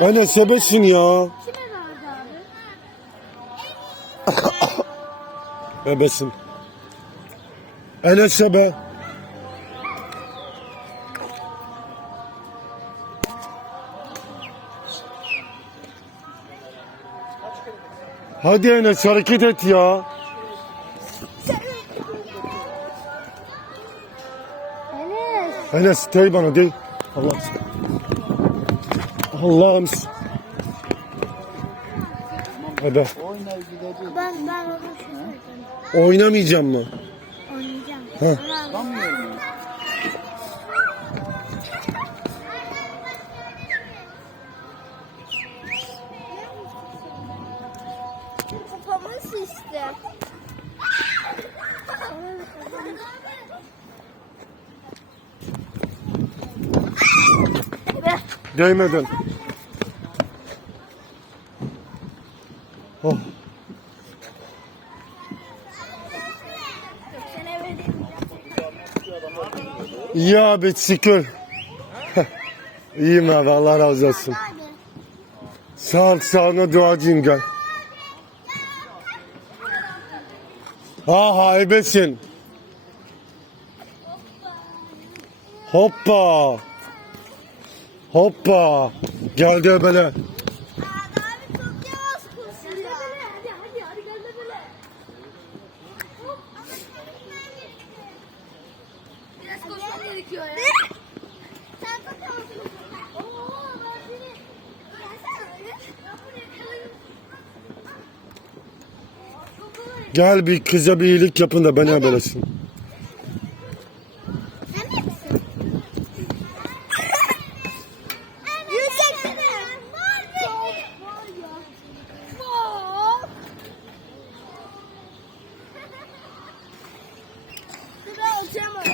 Enes sebesin ya. Bebesin. Enes sebe. Hadi Enes hareket et ya. Enes. Enes dey bana dey. Allah. Allah'ım. Hadi. Ben ben. Oynamayacağım mı? Oynayacağım. Ama- Kafamı şişti. Değmeden. Oh. İyi abi şükür. İyiyim abi Allah razı olsun. Sağ ol sağına duacıyım gel. Ha haybesin. Hoppa. Hoppa. Geldi öbele. Gel bir kıza bir iyilik yapın da beni habelesin. Sen de misin? Yürüyeceksene. Var ya. Çok. Sıra alacağım onu.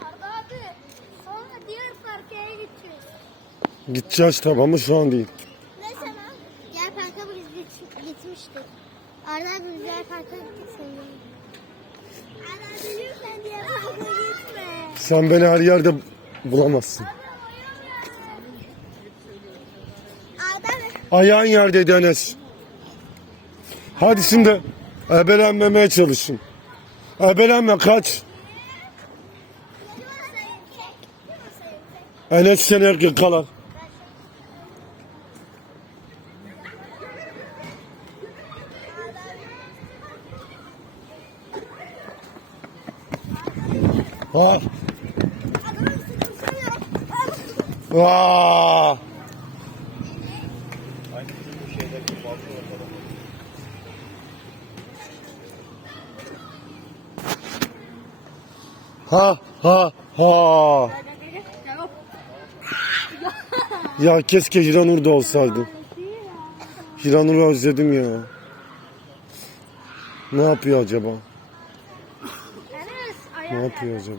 Arda abi. Sonra diğer parkaya gideceğiz. Gideceğiz tabi ama şu an değil. Ne sana? Diğer parka biz git- gitmiştik. Arda abi diğer parka gittik seninle. Arda abi lütfen diğer parka gitme. Sen beni her yerde bulamazsın. Arda abi. Ayağın yerdeydi Enes. Hadi şimdi ebelenmemeye çalışın. Ebelenme kaç. Enes seni erkek Ha. Vaa. Ha ha ha. Ya keşke Hiranur da olsaydı. Hiranur'u özledim ya. Ne yapıyor acaba? Ne yapıyor acaba?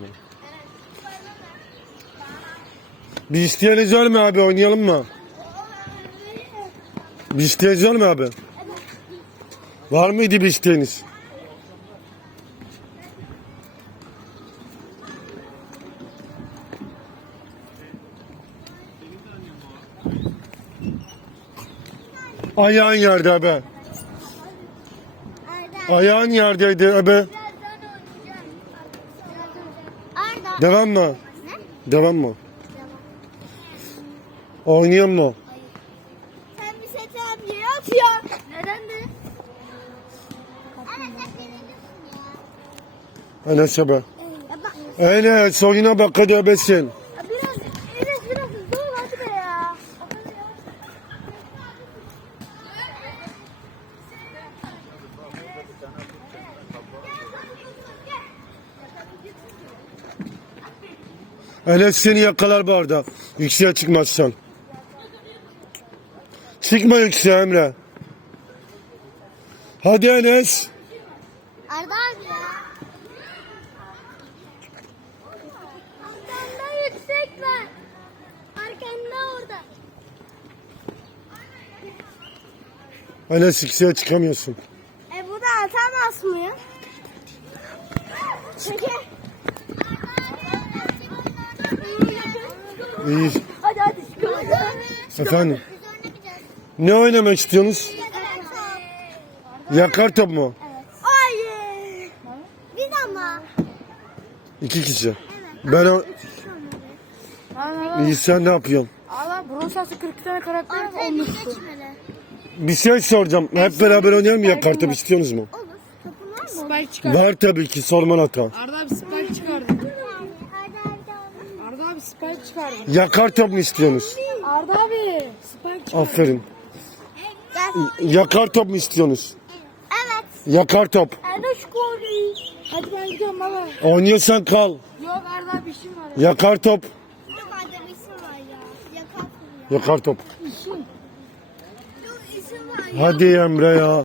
Bir isteğiniz var mı abi oynayalım mı? Bir isteğiniz var mı abi? Var mıydı bir isteğiniz? Ayağın yerde abi. Ayağın yerdeydi abi. birazdan oynayacağım. Arda. Devam mı? Ne? Devam mı? Oynuyor mu? Sen bir abi yap ya. Neden de? Ana. Enes abi. Ya bak. Enes oyuna bak hadi öbesin. Ya Biraz, biraz, biraz hızlı ol hadi be ya. Enes seni yakalar bu arada. Yükseğe çıkmazsan. Çıkma yükseğe Emre. Hadi Enes. Arda abi ya. Arkanda yüksek var. Arkanda orada. Enes yükseğe çıkamıyorsun. E bu da atamaz mı? Peki. İyi. Hadi hadi. Efendim. Biz oynamayacağız. Ne oynamak istiyorsunuz? Yakar top. Mu? Evet. Hayır. Biz ama. İki kişi. Evet. Ben o... İyi sen ne yapıyorsun? Al al. Bronsası 42 tane karakter Ortaya bir olmuştu. geçmeli. Bir şey soracağım. Hep beraber oynayalım mı yakar top istiyorsunuz mu? Olur. Topun var mı? Spike. Var tabii ki sorman hata. Arda abi spike çıkardı. Hadi hadi. Arda abi spike çıkardı. Yakar top mu istiyorsunuz? Arda abi spike çıkardı. Aferin. Yakar top mu istiyorsunuz? Evet. Yakar top. Arda şu golü. Hadi ben gidiyorum baba. Oynuyorsan kal. Yok Arda abi işim var. Yakar top. Dur madem isim var ya. Yakar. Yakar top. Dur isim var ya. Hadi Emre ya.